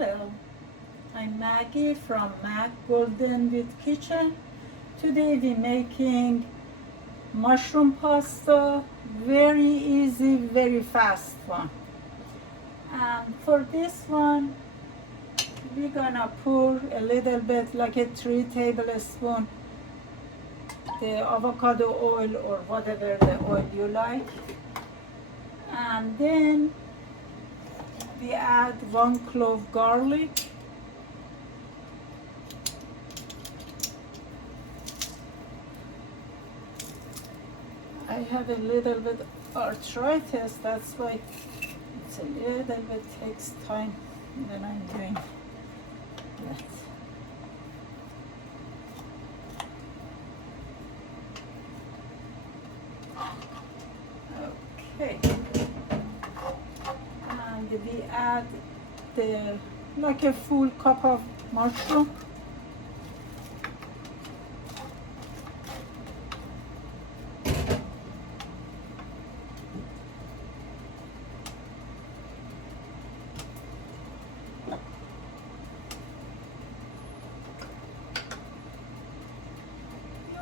Hello, I'm Maggie from Mac Golden with Kitchen. Today we're making mushroom pasta, very easy, very fast one. And for this one, we're gonna pour a little bit, like a 3 tablespoon, the avocado oil or whatever the oil you like. And then we add 1 clove garlic. I have a little bit arthritis, that's why it's a little bit takes time when I'm doing that. Okay, and we add the like a full cup of mushroom.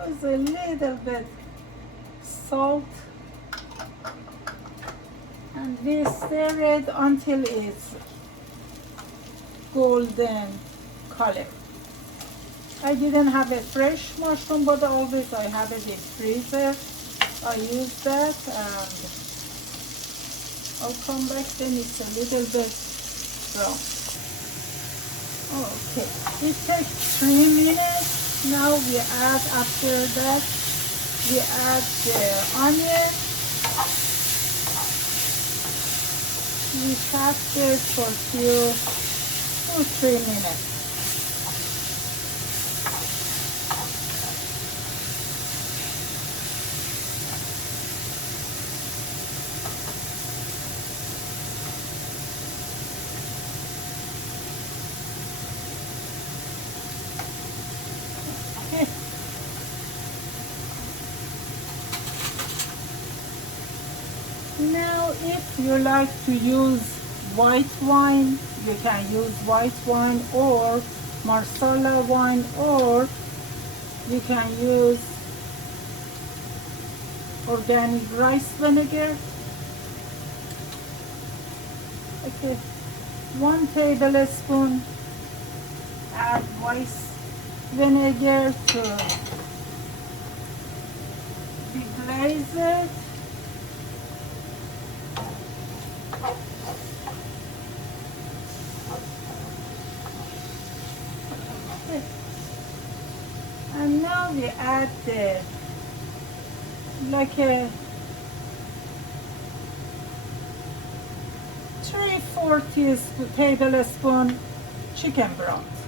Use a little bit salt and we stir it until it's golden color. I didn't have a fresh mushroom, but always I have it in freezer. I use that and I'll come back when it's a little bit brown. Okay, it takes 3 minutes. Now we add, after that, we add the onion. We cast it for few 2-3 minutes. Okay. Now, if you like to use white wine, you can use white wine or marsala wine, or you can use organic rice vinegar. Okay, 1 tablespoon add rice vinegar to deglaze it. Okay. And now we add the like a 3/4 tablespoon chicken broth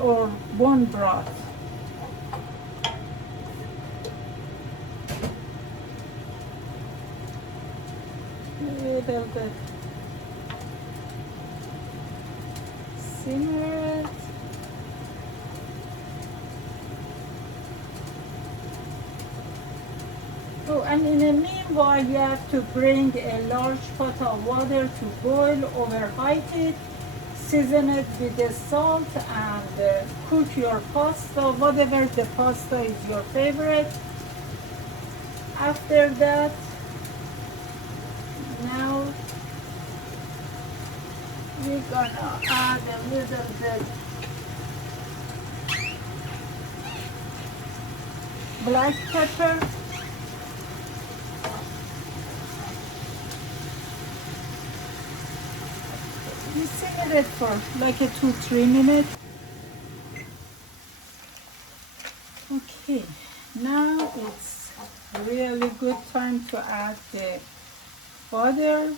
or bone broth. A little bit. Simmer it. Oh, and in the meanwhile, you have to bring a large pot of water to boil over high heat. Season it with the salt and cook your pasta, whatever the pasta is your favorite. After that, now we're gonna add a little bit black pepper. We simmer it for like a 2-3 minutes. Okay, now it's really good time to add the butter,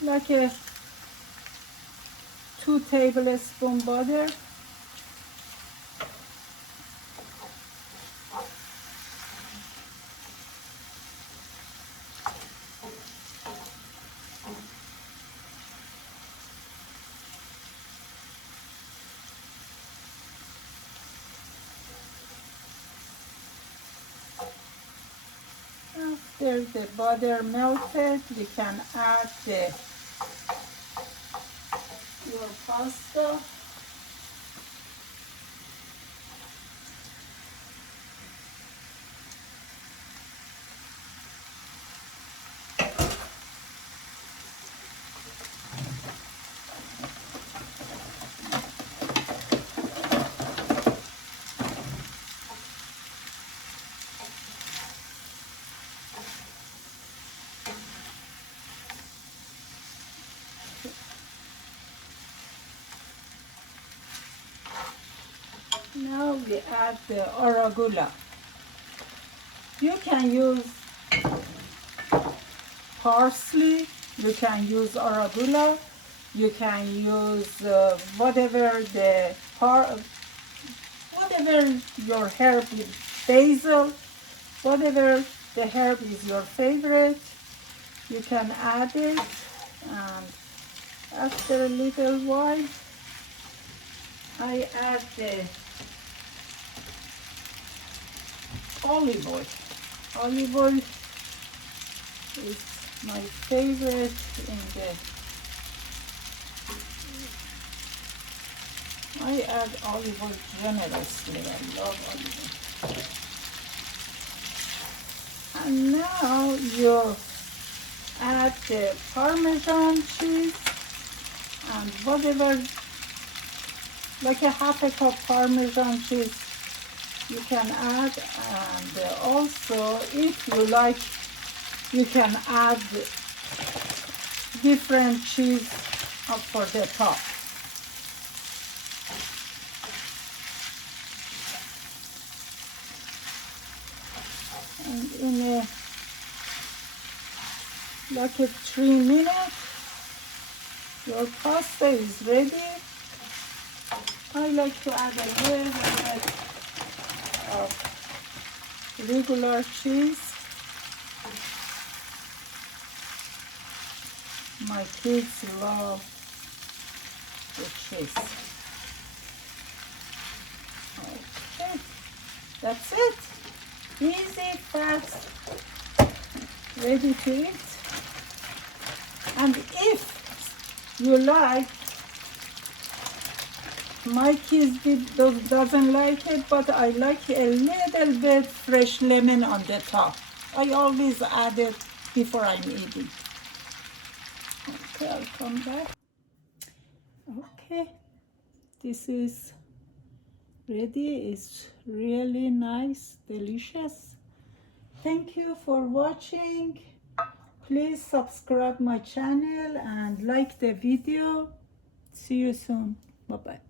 like a 2 tablespoon butter. After the butter melted, we can add your your pasta. Now we add the arugula. You can use parsley, you can use arugula, you can use whatever your herb is, basil, whatever the herb is your favorite, you can add it, and after a little while I add the olive oil. Olive oil is my favorite in the, I add olive oil generously. I love olive oil. And now you add the Parmesan cheese and whatever, like a half a cup Parmesan cheese you can add, and also if you like you can add different cheese up for the top. And in like a 3 minutes your pasta is ready. I like to add a little bit of regular cheese. My kids love the cheese. Okay, that's it. Easy, fast, ready to eat. And if you like, my kids doesn't like it, but I like a little bit fresh lemon on the top. I always add it before I'm eating. Okay, I'll come back. Okay, this is ready. It's really nice, delicious. Thank you for watching. Please subscribe my channel and like the video. See you soon. Bye bye.